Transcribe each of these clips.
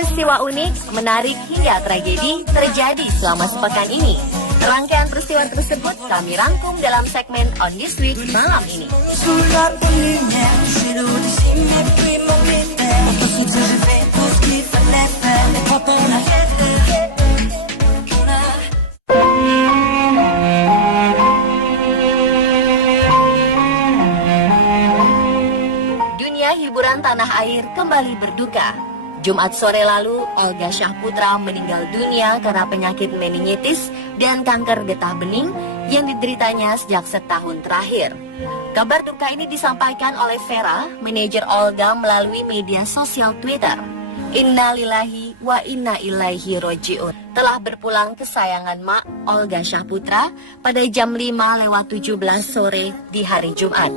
peristiwa unik, menarik hingga tragedi terjadi selama sepekan ini. Rangkaian peristiwa tersebut kami rangkum dalam segmen On This Week malam ini. Dunia hiburan tanah air kembali berduka. Jumat sore lalu, Olga Syahputra meninggal dunia karena penyakit meningitis dan kanker getah bening yang dideritanya sejak setahun terakhir. Kabar duka ini disampaikan oleh Vera, manajer Olga melalui media sosial Twitter. Innalillahi wa inna ilaihi roji'un. Telah berpulang kesayangan Mak Olga Syahputra pada jam 5:17 sore di hari Jumat.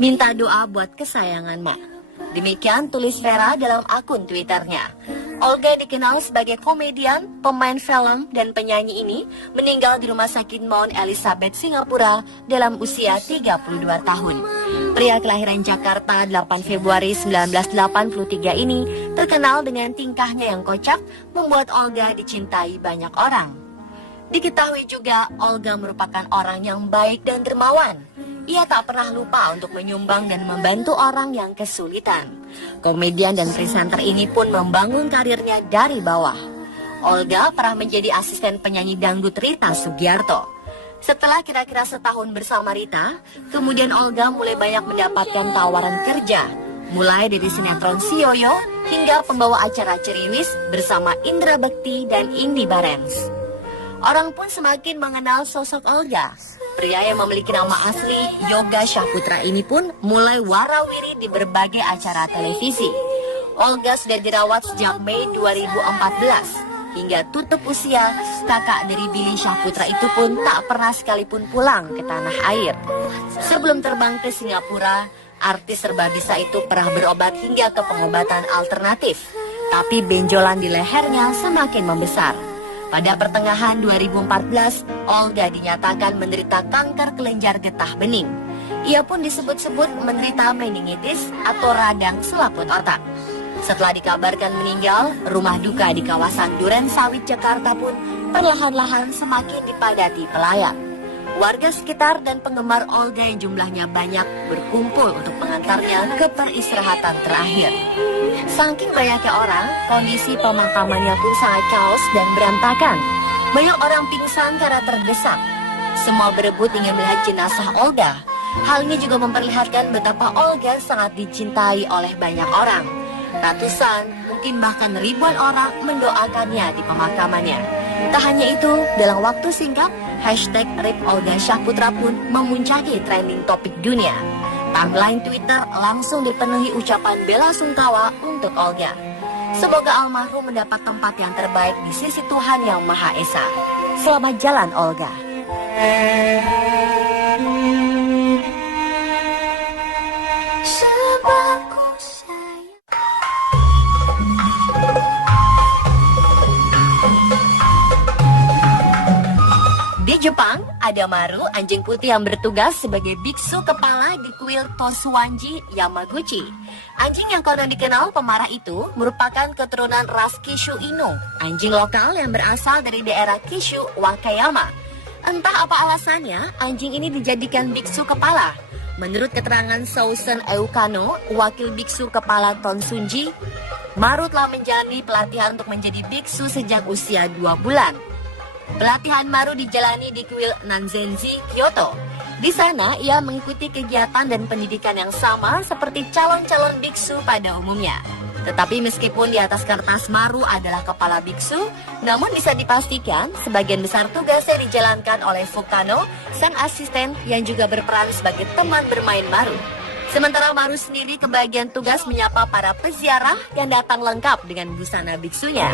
Minta doa buat kesayangan Mak. Demikian tulis Vera dalam akun Twitternya. Olga dikenal sebagai komedian, pemain film, dan penyanyi ini meninggal di Rumah Sakit Mount Elizabeth, Singapura dalam usia 32 tahun. Pria kelahiran Jakarta 8 Februari 1983 ini terkenal dengan tingkahnya yang kocak, membuat Olga dicintai banyak orang. Diketahui juga Olga merupakan orang yang baik dan dermawan. Ia tak pernah lupa untuk menyumbang dan membantu orang yang kesulitan. Komedian dan presenter ini pun membangun karirnya dari bawah. Olga pernah menjadi asisten penyanyi dangdut Rita Sugiarto. Setelah kira-kira setahun bersama Rita, kemudian Olga mulai banyak mendapatkan tawaran kerja. Mulai dari sinetron Si Yoyo hingga pembawa acara Ceriwis bersama Indra Bekti dan Indy Barens. Orang pun semakin mengenal sosok Olga. Pria yang memiliki nama asli Yoga Syahputra ini pun mulai warawiri di berbagai acara televisi. Olga sudah dirawat sejak Mei 2014. Hingga tutup usia, kakak dari Billy Syahputra itu pun tak pernah sekalipun pulang ke tanah air. Sebelum terbang ke Singapura, artis serba bisa itu pernah berobat hingga ke pengobatan alternatif. Tapi benjolan di lehernya semakin membesar. Pada pertengahan 2014, Olga dinyatakan menderita kanker kelenjar getah bening. Ia pun disebut-sebut menderita meningitis atau radang selaput otak. Setelah dikabarkan meninggal, rumah duka di kawasan Duren Sawit, Jakarta pun perlahan-lahan semakin dipadati pelayat. Warga sekitar dan penggemar Olga yang jumlahnya banyak berkumpul untuk mengantarnya ke peristirahatan terakhir. Saking banyaknya orang, kondisi pemakamannya pun sangat kaos dan berantakan. Banyak orang pingsan karena terdesak. Semua berebut ingin melihat jenazah Olga. Hal ini juga memperlihatkan betapa Olga sangat dicintai oleh banyak orang. Ratusan, mungkin bahkan ribuan orang mendoakannya di pemakamannya. Tak hanya itu, dalam waktu singkat, hashtag RIP Olga Syahputra pun memuncaki trending topik dunia. Timeline Twitter langsung dipenuhi ucapan bela sungkawa untuk Olga. Semoga almarhum mendapat tempat yang terbaik di sisi Tuhan Yang Maha Esa. Selamat jalan, Olga. Di Jepang, ada Maru, anjing putih yang bertugas sebagai biksu kepala di kuil Tosuwanji, Yamaguchi. Anjing yang konon dikenal pemarah itu merupakan keturunan ras Kishu Inu, anjing lokal yang berasal dari daerah Kishu, Wakayama. Entah apa alasannya, anjing ini dijadikan biksu kepala. Menurut keterangan Sousen Eukano, wakil biksu kepala Tonsunji, Maru telah menjalani pelatihan untuk menjadi biksu sejak usia 2 bulan. Pelatihan Maru dijalani di kuil Nanzenji, Kyoto. Di sana, ia mengikuti kegiatan dan pendidikan yang sama seperti calon-calon biksu pada umumnya. Tetapi meskipun di atas kertas Maru adalah kepala biksu, namun bisa dipastikan sebagian besar tugasnya dijalankan oleh Fukano, sang asisten yang juga berperan sebagai teman bermain Maru. Sementara Maru sendiri kebagian tugas menyapa para peziarah yang datang lengkap dengan busana biksunya.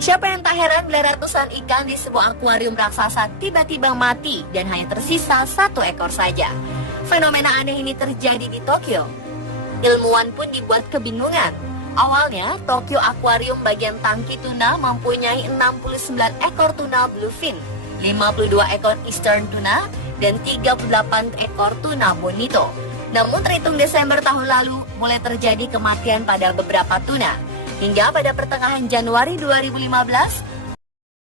Siapa yang tak heran bila ratusan ikan di sebuah akuarium raksasa tiba-tiba mati dan hanya tersisa 1 ekor saja. Fenomena aneh ini terjadi di Tokyo. Ilmuwan pun dibuat kebingungan. Awalnya, Tokyo Aquarium bagian tangki tuna mempunyai 69 ekor tuna bluefin, 52 ekor eastern tuna, dan 38 ekor tuna bonito. Namun terhitung Desember tahun lalu, mulai terjadi kematian pada beberapa tuna. Hingga pada pertengahan Januari 2015,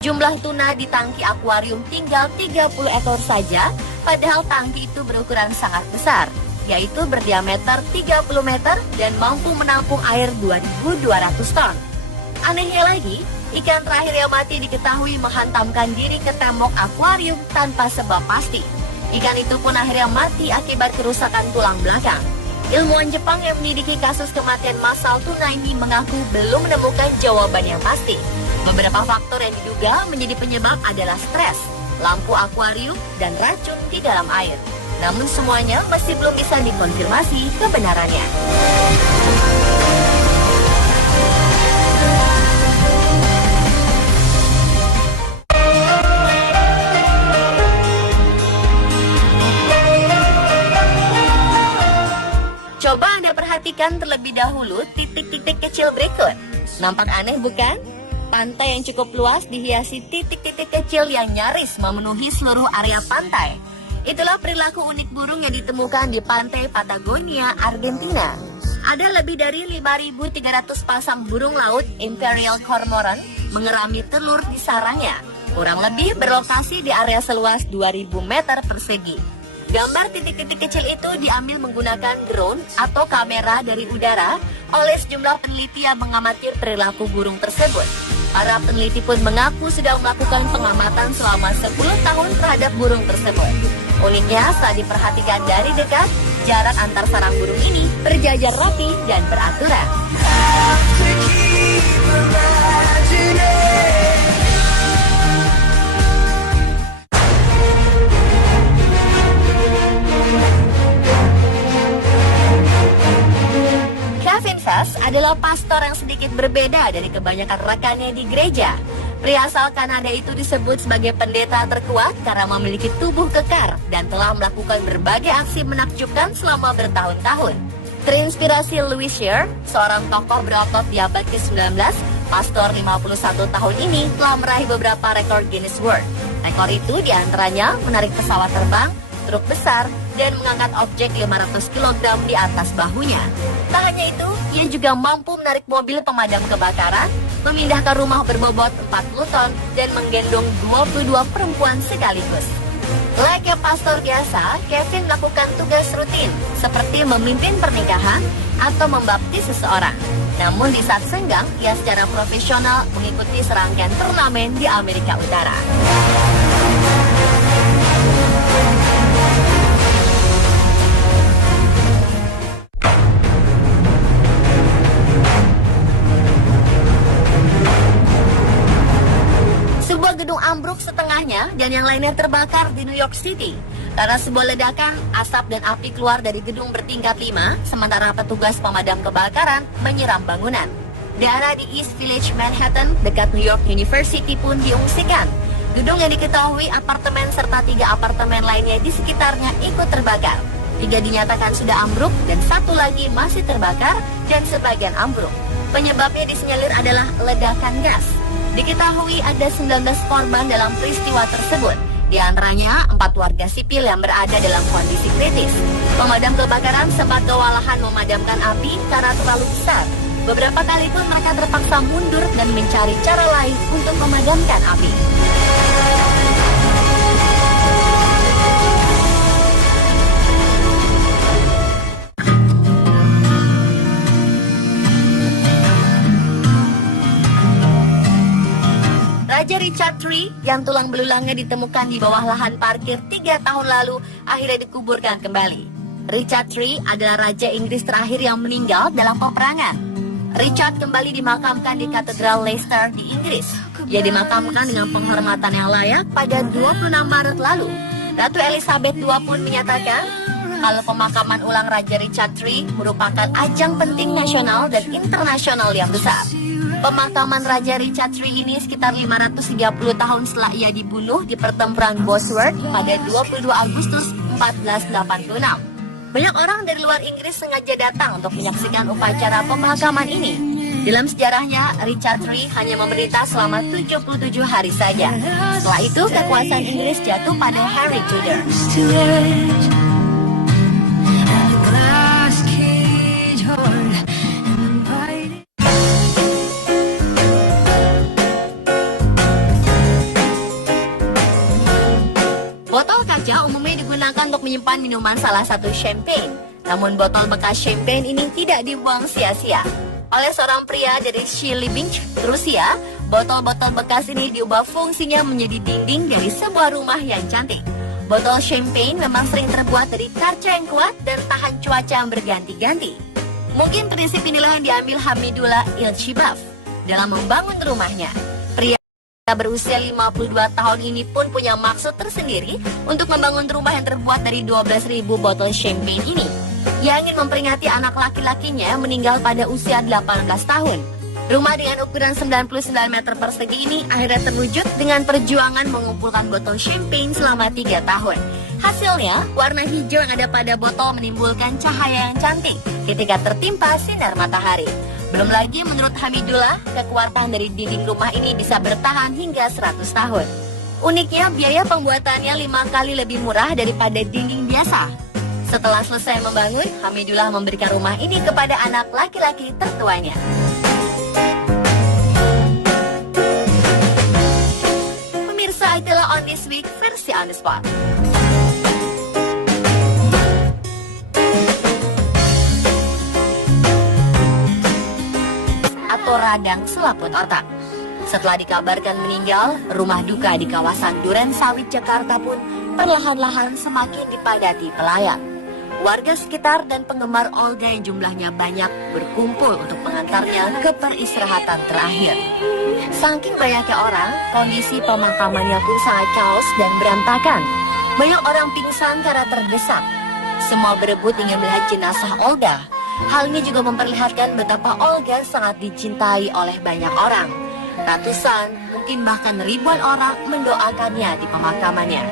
jumlah tuna di tangki akuarium tinggal 30 ekor saja, padahal tangki itu berukuran sangat besar, yaitu berdiameter 30 meter dan mampu menampung air 2.200 ton. Anehnya lagi, ikan terakhir yang mati diketahui menghantamkan diri ke tembok akuarium tanpa sebab pasti. Ikan itu pun akhirnya mati akibat kerusakan tulang belakang. Ilmuwan Jepang yang menyelidiki kasus kematian massal tuna ini mengaku belum menemukan jawaban yang pasti. Beberapa faktor yang diduga menjadi penyebab adalah stres, lampu akuarium, dan racun di dalam air. Namun semuanya masih belum bisa dikonfirmasi kebenarannya. Coba Anda perhatikan terlebih dahulu titik-titik kecil berikut. Nampak aneh bukan? Pantai yang cukup luas dihiasi titik-titik kecil yang nyaris memenuhi seluruh area pantai. Itulah perilaku unik burung yang ditemukan di pantai Patagonia, Argentina. Ada lebih dari 5.300 pasang burung laut Imperial Cormorant mengerami telur di sarangnya. Kurang lebih berlokasi di area seluas 2.000 meter persegi. Gambar titik-titik kecil itu diambil menggunakan drone atau kamera dari udara oleh sejumlah peneliti yang mengamati perilaku burung tersebut. Para peneliti pun mengaku sudah melakukan pengamatan selama 10 tahun terhadap burung tersebut. Uniknya, saat diperhatikan dari dekat, jarak antar sarang burung ini berjajar rapi dan beraturan. Kevin Fast adalah pastor yang sedikit berbeda dari kebanyakan rekannya di gereja. Pria asal Kanada itu disebut sebagai pendeta terkuat karena memiliki tubuh kekar dan telah melakukan berbagai aksi menakjubkan selama bertahun-tahun. Terinspirasi Louis Shear, seorang tokoh berotot di abad ke-19, pastor 51 tahun ini telah meraih beberapa rekor Guinness World. Rekor itu diantaranya menarik pesawat terbang, truk besar, dan mengangkat objek 500 kg di atas bahunya. Tak hanya itu, ia juga mampu menarik mobil pemadam kebakaran, memindahkan rumah berbobot 40 ton, dan menggendong 22 perempuan sekaligus. Layaknya pastor biasa, Kevin melakukan tugas rutin, seperti memimpin pernikahan atau membaptis seseorang. Namun di saat senggang, ia secara profesional mengikuti serangkaian turnamen di Amerika Utara. Gedung ambruk setengahnya dan yang lainnya terbakar di New York City. Karena sebuah ledakan, asap dan api keluar dari gedung bertingkat 5, sementara petugas pemadam kebakaran menyiram bangunan. Daerah di East Village, Manhattan, dekat New York University pun diungsikan. Gedung yang diketahui apartemen serta 3 apartemen lainnya di sekitarnya ikut terbakar. 3 dinyatakan sudah ambruk dan 1 lagi masih terbakar dan sebagian ambruk. Penyebabnya disinyalir adalah ledakan gas. Diketahui ada 19 korban dalam peristiwa tersebut. Di antaranya 4 warga sipil yang berada dalam kondisi kritis. Pemadam kebakaran sempat kewalahan memadamkan api karena terlalu besar. Beberapa kali pun mereka terpaksa mundur dan mencari cara lain untuk memadamkan api. Raja Richard III yang tulang belulangnya ditemukan di bawah lahan parkir 3 tahun lalu akhirnya dikuburkan kembali. Richard III adalah Raja Inggris terakhir yang meninggal dalam peperangan. Richard kembali dimakamkan di Katedral Leicester di Inggris. Ia dimakamkan dengan penghormatan yang layak pada 26 Maret lalu. Ratu Elizabeth II pun menyatakan kalau pemakaman ulang Raja Richard III merupakan ajang penting nasional dan internasional yang besar. Pemakaman Raja Richard III ini sekitar 530 tahun setelah ia dibunuh di pertempuran Bosworth pada 22 Agustus 1486. Banyak orang dari luar Inggris sengaja datang untuk menyaksikan upacara pemakaman ini. Dalam sejarahnya, Richard III hanya memerintah selama 77 hari saja. Setelah itu, kekuasaan Inggris jatuh pada Henry Tudor. Botol kaca umumnya digunakan untuk menyimpan minuman salah satu champagne. Namun botol bekas champagne ini tidak dibuang sia-sia. Oleh seorang pria dari Chelyabinsk, Rusia, botol-botol bekas ini diubah fungsinya menjadi dinding dari sebuah rumah yang cantik. Botol champagne memang sering terbuat dari kaca yang kuat dan tahan cuaca yang berganti-ganti. Mungkin prinsip inilah yang diambil Hamidullah Ilchibaf dalam membangun rumahnya. Pria berusia 52 tahun ini pun punya maksud tersendiri untuk membangun rumah yang terbuat dari 12.000 botol champagne ini. Ia ingin memperingati anak laki-lakinya yang meninggal pada usia 18 tahun. Rumah dengan ukuran 99 meter persegi ini akhirnya terwujud dengan perjuangan mengumpulkan botol champagne selama 3 tahun. Hasilnya, warna hijau yang ada pada botol menimbulkan cahaya yang cantik ketika tertimpa sinar matahari. Belum lagi menurut Hamidullah, kekuatan dari dinding rumah ini bisa bertahan hingga 100 tahun. Uniknya, biaya pembuatannya 5 kali lebih murah daripada dinding biasa. Setelah selesai membangun, Hamidullah memberikan rumah ini kepada anak laki-laki tertuanya. Pemirsa, itulah On This Week versi On The Spot. Atau radang selaput otak. Setelah dikabarkan meninggal, rumah duka di kawasan Duren Sawit, Jakarta pun perlahan-lahan semakin dipadati pelayat. Warga sekitar dan penggemar Olga yang jumlahnya banyak berkumpul untuk mengantarnya ke peristirahatan terakhir. Saking banyaknya orang, kondisi pemakamannya pun sangat kaos dan berantakan. Banyak orang pingsan karena terdesak. Semua berebut ingin melihat jenazah Olga. Hal ini juga memperlihatkan betapa Olga sangat dicintai oleh banyak orang. Ratusan, mungkin bahkan ribuan orang mendoakannya di pemakamannya.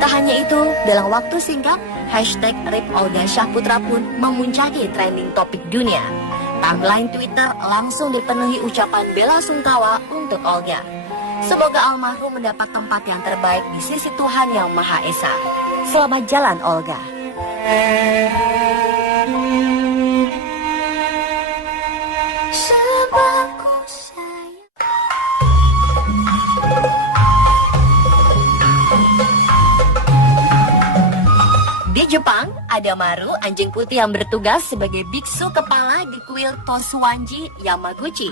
Tak hanya itu, dalam waktu singkat, hashtag RIP Olga Syahputra pun memuncaki trending topik dunia. Timeline Twitter langsung dipenuhi ucapan bela sungkawa untuk Olga. Semoga almarhum mendapat tempat yang terbaik di sisi Tuhan Yang Maha Esa. Selamat jalan, Olga. Di Jepang, ada Maru, anjing putih yang bertugas sebagai biksu kepala di kuil Tosuwanji, Yamaguchi.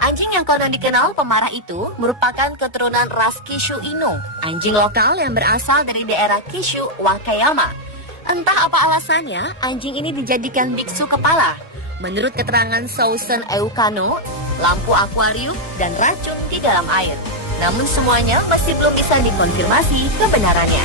Anjing yang konon dikenal pemarah itu merupakan keturunan ras Kishu Inu, anjing lokal yang berasal dari daerah Kishu, Wakayama. Entah apa alasannya, anjing ini dijadikan biksu kepala. Menurut keterangan Sousen Eukano, lampu akuarium dan racun di dalam air. Namun semuanya masih belum bisa dikonfirmasi kebenarannya.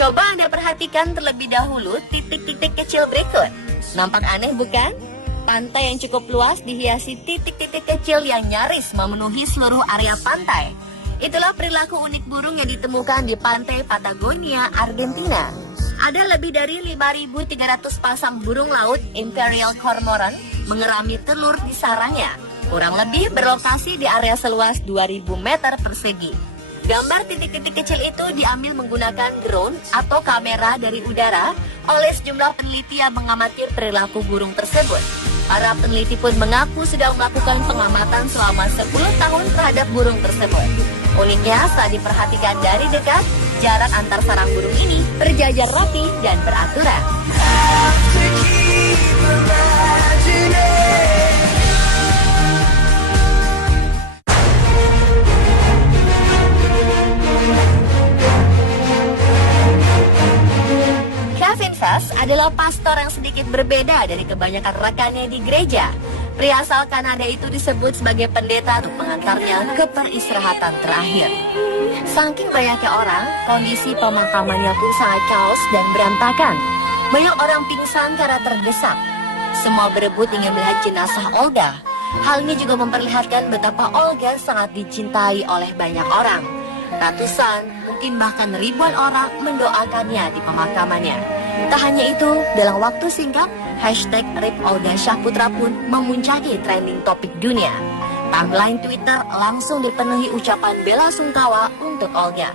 Coba Anda perhatikan terlebih dahulu titik-titik kecil berikut. Nampak aneh bukan? Pantai yang cukup luas dihiasi titik-titik kecil yang nyaris memenuhi seluruh area pantai. Itulah perilaku unik burung yang ditemukan di pantai Patagonia, Argentina. Ada lebih dari 5.300 pasang burung laut Imperial Cormorant mengerami telur di sarangnya. Kurang lebih berlokasi di area seluas 2.000 meter persegi. Gambar titik-titik kecil itu diambil menggunakan drone atau kamera dari udara oleh sejumlah peneliti yang mengamati perilaku burung tersebut. Para peneliti pun mengaku sudah melakukan pengamatan selama 10 tahun terhadap burung tersebut. Uniknya, saat diperhatikan dari dekat, jarak antar sarang burung ini berjajar rapi dan beraturan. Adalah pastor yang sedikit berbeda dari kebanyakan rekannya di gereja. Pria asal Kanada itu disebut sebagai pendeta untuk mengantarnya ke peristirahatan terakhir. Saking banyaknya orang, kondisi pemakamannya pun sangat kaos dan berantakan. Banyak orang pingsan karena terdesak. Semua berebut ingin melihat jenazah Olga. Hal ini juga memperlihatkan betapa Olga sangat dicintai oleh banyak orang. Ratusan, mungkin bahkan ribuan orang mendoakannya di pemakamannya. Tak hanya itu, dalam waktu singkat, hashtag RIP Olga Syahputra pun memuncaki trending topik dunia. Timeline Twitter langsung dipenuhi ucapan bela sungkawa untuk Olga.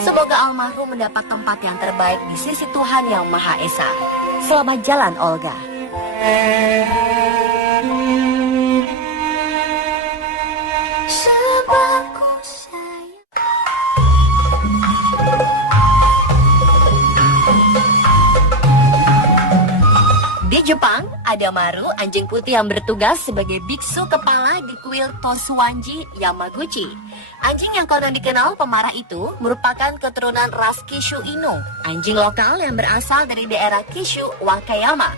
Semoga almarhum mendapat tempat yang terbaik di sisi Tuhan Yang Maha Esa. Selamat jalan, Olga. Di Jepang, ada Maru, anjing putih yang bertugas sebagai biksu kepala di kuil Tosuwanji, Yamaguchi. Anjing yang konon dikenal pemarah itu merupakan keturunan ras Kishu Inu, anjing lokal yang berasal dari daerah Kishu, Wakayama.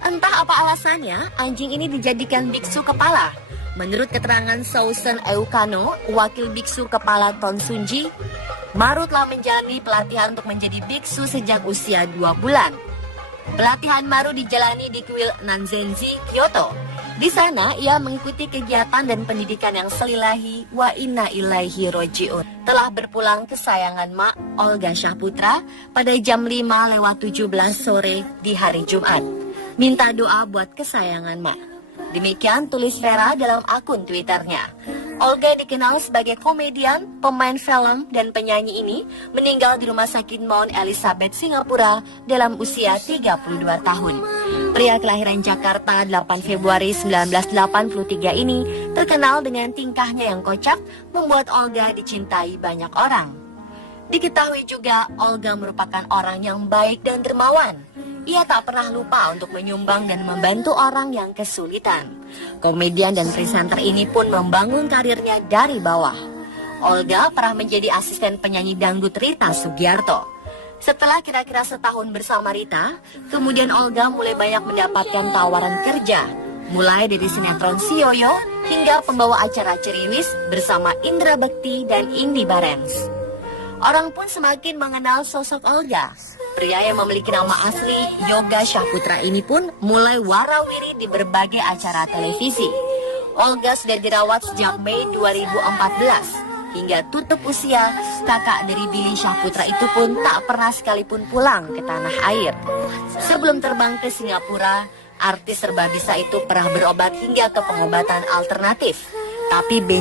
Entah apa alasannya, anjing ini dijadikan biksu kepala. Menurut keterangan Sousen Eukano, wakil biksu kepala Tonsunji, Maru telah menjalani pelatihan untuk menjadi biksu sejak usia 2 bulan. Pelatihan Maru dijalani di kuil Nanzenji, Kyoto. Di sana, ia mengikuti kegiatan dan pendidikan yang selilahi wa inna ilaihi roji'un. Telah berpulang kesayangan Mak, Olga Syahputra, pada jam 5:17 sore di hari Jumat. Minta doa buat kesayangan Mak. Demikian tulis Vera dalam akun Twitternya. Olga dikenal sebagai komedian, pemain film, dan penyanyi ini meninggal di Rumah Sakit Mount Elizabeth, Singapura dalam usia 32 tahun. Pria kelahiran Jakarta 8 Februari 1983 ini terkenal dengan tingkahnya yang kocak, membuat Olga dicintai banyak orang. Diketahui juga Olga merupakan orang yang baik dan dermawan. Ia tak pernah lupa untuk menyumbang dan membantu orang yang kesulitan. Komedian dan presenter ini pun membangun karirnya dari bawah. Olga pernah menjadi asisten penyanyi dangdut Rita Sugiarto. Setelah kira-kira setahun bersama Rita, kemudian Olga mulai banyak mendapatkan tawaran kerja. Mulai dari sinetron Si Yoyo hingga pembawa acara Ceriwis bersama Indra Bekti dan Indy Barens. Orang pun semakin mengenal sosok Olga. Pria yang memiliki nama asli Yoga Syahputra ini pun mulai warawiri di berbagai acara televisi. Olga sudah dirawat sejak Mei 2014. Hingga tutup usia, kakak dari Billy Syahputra itu pun tak pernah sekalipun pulang ke tanah air. Sebelum terbang ke Singapura, artis serba bisa itu pernah berobat hingga ke pengobatan alternatif. Tapi